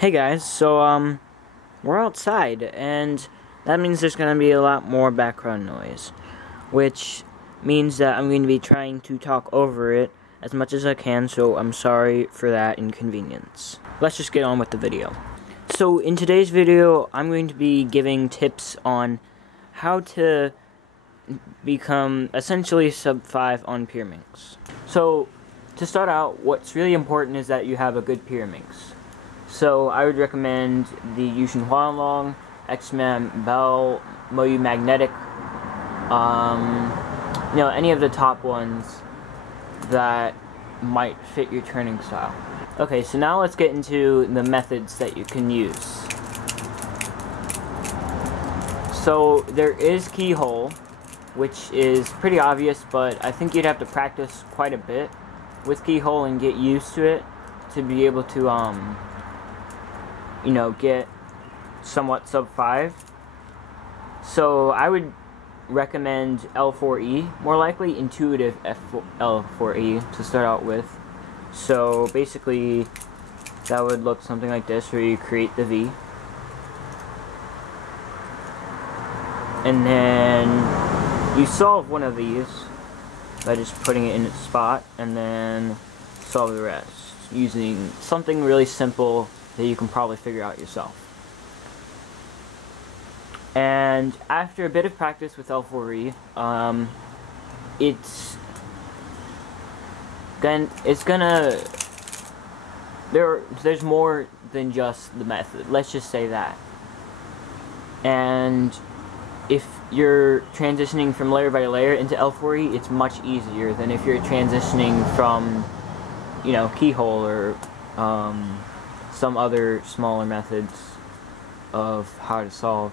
Hey guys, so we're outside, and that means there's going to be a lot more background noise, which means that I'm going to be trying to talk over it as much as I can, so I'm sorry for that inconvenience. Let's just get on with the video. So in today's video, I'm going to be giving tips on how to become essentially sub 5 on Pyraminx. So to start out, what's really important is that you have a good Pyraminx. So I would recommend the Yushin Huanglong, X-Man Bell, Moyu Magnetic, any of the top ones that might fit your turning style. Okay, so now let's get into the methods that you can use. So there is Keyhole, which is pretty obvious, but I think you'd have to practice quite a bit with Keyhole and get used to it to be able to get somewhat sub 5. So I would recommend L4E, more likely intuitive L4E to start out with. So basically that would look something like this, where you create the V, and then you solve one of these by just putting it in its spot, and then solve the rest using something really simple that you can probably figure out yourself. And after a bit of practice with L4E, there's more than just the method, let's just say that. And if you're transitioning from layer by layer into L4E, it's much easier than if you're transitioning from, Keyhole or some other smaller methods of how to solve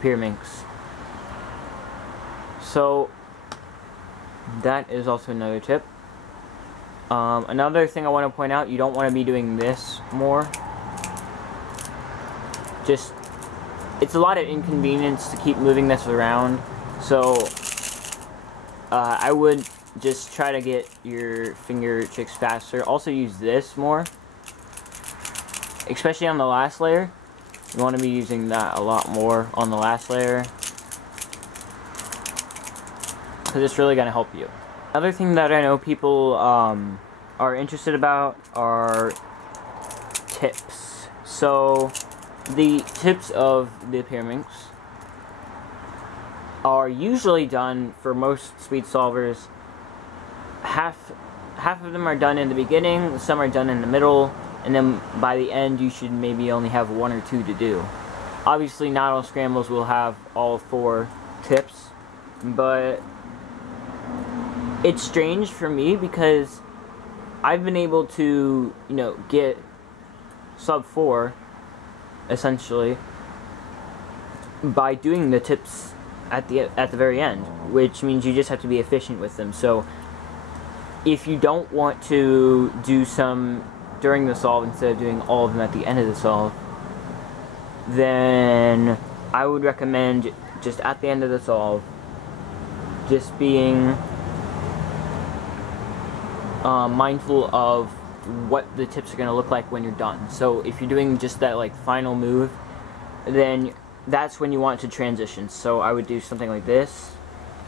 Pyraminx. So that is also another tip. Another thing I want to point out, you don't want to be doing this more. It's a lot of inconvenience to keep moving this around, so I would just try to get your finger tricks faster. Also use this more, especially on the last layer. You want to be using that a lot more on the last layer, because it's really going to help you. Another thing that I know people are interested about are tips. So the tips of the Pyraminx are usually done, for most speed solvers, half of them are done in the beginning, some are done in the middle, and then by the end you should maybe only have 1 or 2 to do. Obviously not all scrambles will have all 4 tips, but it's strange for me because I've been able to, get sub 4 essentially by doing the tips at the very end, which means you just have to be efficient with them. So if you don't want to do some during the solve instead of doing all of them at the end of the solve, then I would recommend just at the end of the solve just being mindful of what the tips are going to look like when you're done. So if you're doing just that final move, then that's when you want to transition. So I would do something like this.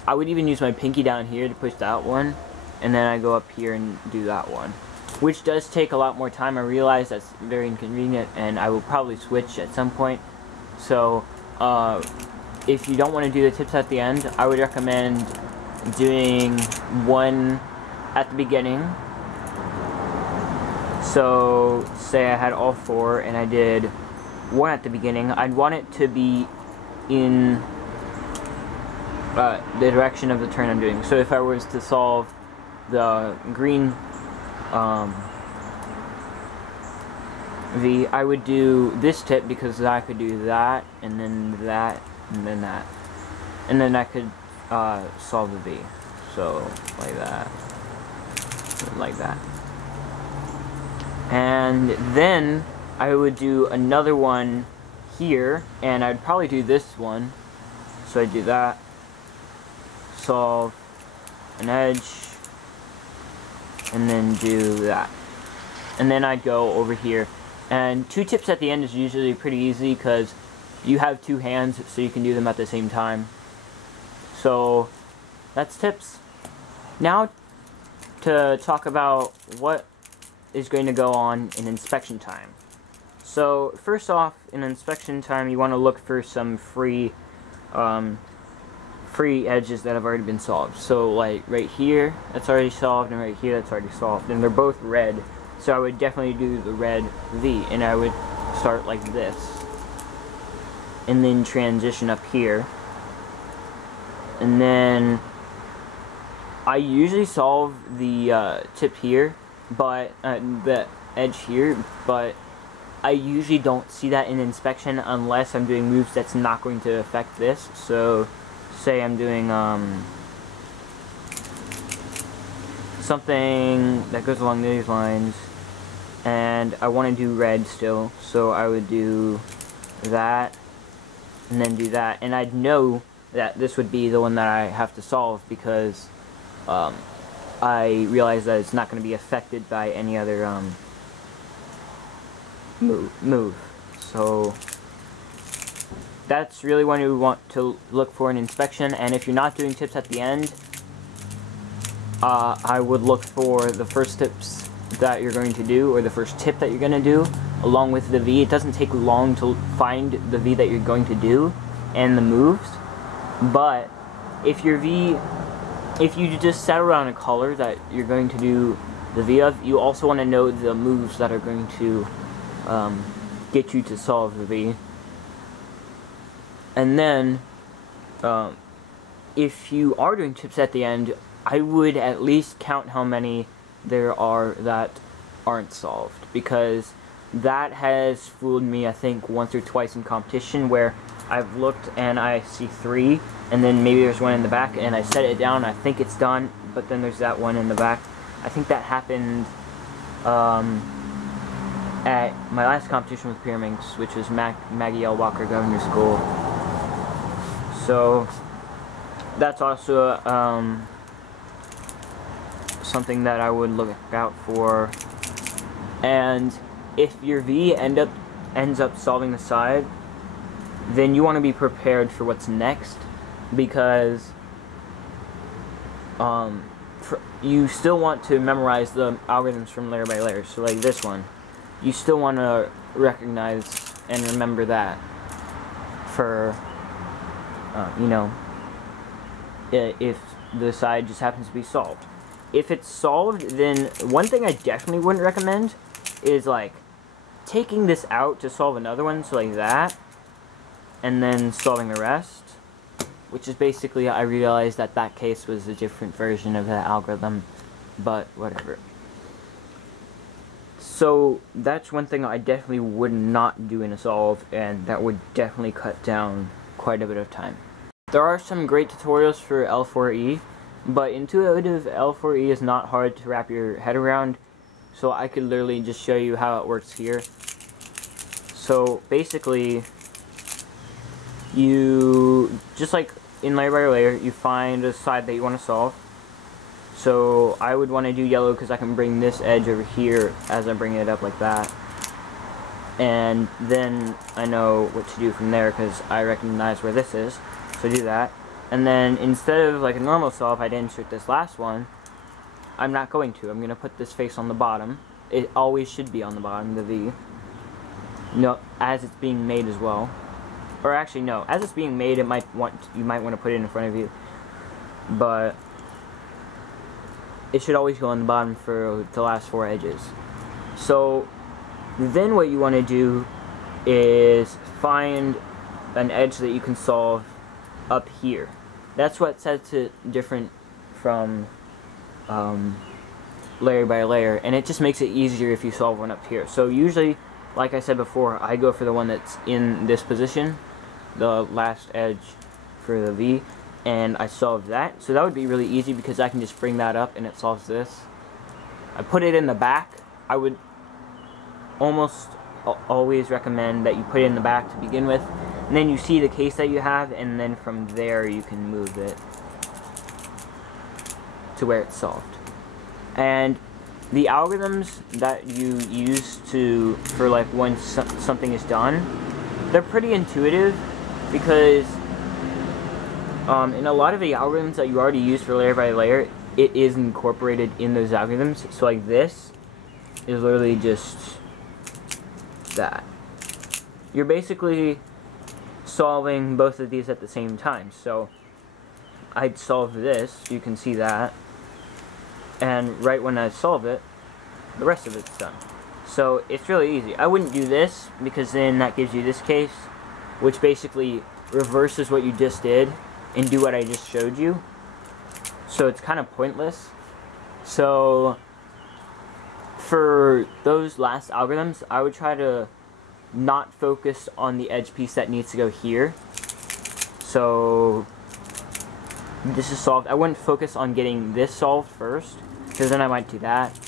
I would even use my pinky down here to push that one, and then I go up here and do that one, which does take a lot more time. I realize that's very inconvenient, and I will probably switch at some point. So if you don't want to do the tips at the end, I would recommend doing one at the beginning. So say I had all 4 and I did 1 at the beginning, I'd want it to be in the direction of the turn I'm doing. So if I was to solve the green V, I would do this tip because I could do that, and then that, and then that. And then I could solve the V. So, like that. Like that. And then I would do another one here, and I'd probably do this one. So I'd do that. Solve an edge. And then do that. And then I'd go over here And 2 tips at the end is usually pretty easy because you have 2 hands, so you can do them at the same time. So that's tips. Now to talk about what is going to go on in inspection time. So first off, in inspection time, you want to look for some free edges that have already been solved. So like right here, that's already solved, and right here, that's already solved, and they're both red. So I would definitely do the red V, and I would start like this, and then transition up here, and then I usually solve the tip here, but the edge here, but I usually don't see that in inspection unless I'm doing moves that's not going to affect this. So say I'm doing something that goes along these lines, and I want to do red still, so I would do that, and then do that, and I'd know that this would be the one that I have to solve because I realize that it's not going to be affected by any other move. So that's really what you want to look for in inspection. And if you're not doing tips at the end, I would look for the first tips that you're going to do, or the first tip that you're going to do, along with the V. It doesn't take long to find the V that you're going to do and the moves, but if your V, if you just settle around a color that you're going to do the V of, you also want to know the moves that are going to get you to solve the V. And then if you are doing tips at the end, I would at least count how many there are that aren't solved, because that has fooled me, I think, once or twice in competition, where I've looked and I see 3, and then maybe there's one in the back, and I set it down, I think it's done, but then there's that one in the back. I think that happened at my last competition with Pyraminx, which was Maggie L. Walker Governor's School. So that's also something that I would look out for. And if your V ends up solving the side, then you want to be prepared for what's next, because you still want to memorize the algorithms from layer by layer. So like this one, you still want to recognize and remember that for you know, if the side just happens to be solved. If it's solved, then one thing I definitely wouldn't recommend is like taking this out to solve another one, so like that, and then solving the rest, which is basically, I realized that that case was a different version of the algorithm, but whatever. So that's one thing I definitely would not do in a solve, and that would definitely cut down quite a bit of time. There are some great tutorials for L4E, but intuitive L4E is not hard to wrap your head around, so I could literally just show you how it works here. So basically, you, just like in layer by layer, you find a side that you want to solve. So I would want to do yellow because I can bring this edge over here as I bring it up like that. And then I know what to do from there because I recognize where this is. So do that. And then instead of like a normal solve, I'd insert this last one. I'm not going to. I'm going to put this face on the bottom. It always should be on the bottom, the V. No, as it's being made as well. Or actually, no. As it's being made, you might want to put it in front of you. But it should always go on the bottom for the last 4 edges. So then what you want to do is find an edge that you can solve up here. That's what sets it different from layer by layer, and it just makes it easier if you solve one up here. So usually, like I said before, I go for the one that's in this position, the last edge for the V, and I solve that. So that would be really easy because I can just bring that up and it solves this. I put it in the back. I would almost always recommend that you put it in the back to begin with, and then you see the case that you have, and then from there you can move it to where it's solved. And the algorithms that you use for like when something is done, they're pretty intuitive, because in a lot of the algorithms that you already use for layer by layer, it is incorporated in those algorithms. So like this is literally just that. You're basically solving both of these at the same time. So I'd solve this, you can see that, and right when I solve it, the rest of it's done. So it's really easy. I wouldn't do this, because then that gives you this case, which basically reverses what you just did and do what I just showed you. So it's kind of pointless. So for those last algorithms, I would try to not focus on the edge piece that needs to go here. So this is solved. I wouldn't focus on getting this solved first, because then I might do that.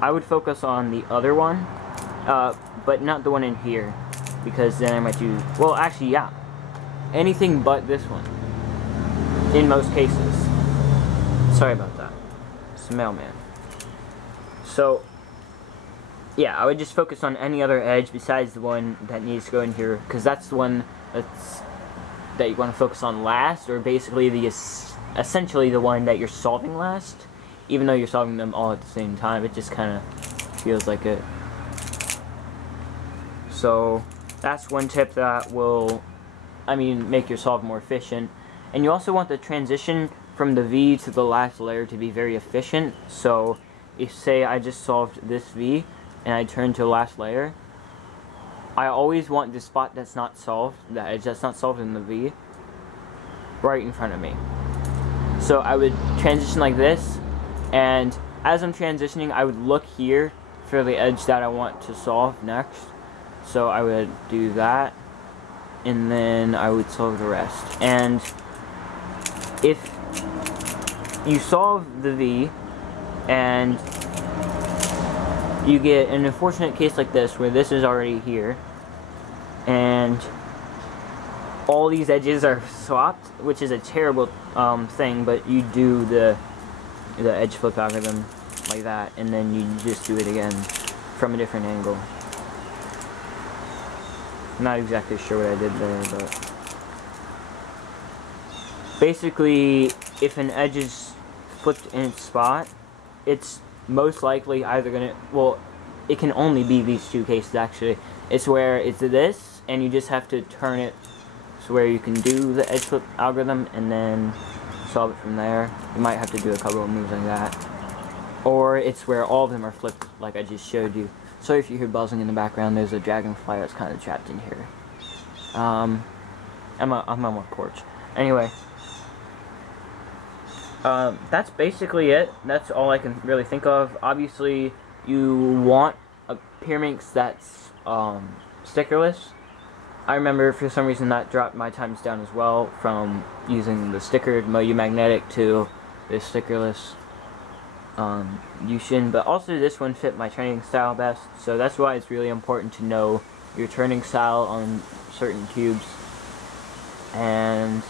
I would focus on the other one, but not the one in here, because then I might do, well, actually, yeah, anything but this one, in most cases. Sorry about that. It's the mailman. So, yeah, I would just focus on any other edge besides the one that needs to go in here, because that's the one that you want to focus on last, or basically essentially the one that you're solving last, even though you're solving them all at the same time. It just kind of feels like it. So that's one tip that will, make your solve more efficient. And you also want the transition from the V to the last layer to be very efficient. So if, say, I just solved this V and I turn to the last layer, I always want the spot that's not solved, the edge that's not solved in the V, right in front of me. So I would transition like this, and as I'm transitioning, I would look here for the edge that I want to solve next. So I would do that, and then I would solve the rest. And if you solve the V, and you get an unfortunate case like this, where this is already here, and all these edges are swapped, which is a terrible thing, but you do the edge flip algorithm like that, and then you just do it again from a different angle. I'm not exactly sure what I did there, but basically, if an edge is flipped in its spot, it's most likely either gonna, well, it can only be these two cases actually. It's where it's this, and you just have to turn it so where you can do the edge flip algorithm and then solve it from there. You might have to do a couple of moves like that. Or it's where all of them are flipped like I just showed you. So if you hear buzzing in the background, there's a dragonfly that's kind of trapped in here. I'm on my porch. Anyway. That's basically it. That's all I can really think of. Obviously, you want a Pyraminx that's stickerless. I remember for some reason that dropped my times down as well, from using the stickered Moyu magnetic to this stickerless Yushin. But also this one fit my turning style best, so that's why it's really important to know your turning style on certain cubes. And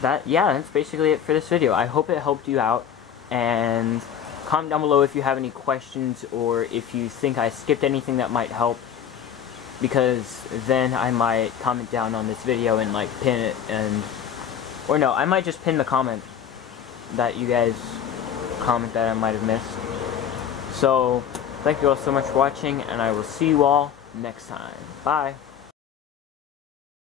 that's basically it for this video. I hope it helped you out, and comment down below if you have any questions, or if you think I skipped anything that might help, because then I might comment down on this video and like pin it, or no, I might just pin the comment that you guys comment that I might have missed. So thank you all so much for watching, and I will see you all next time. Bye.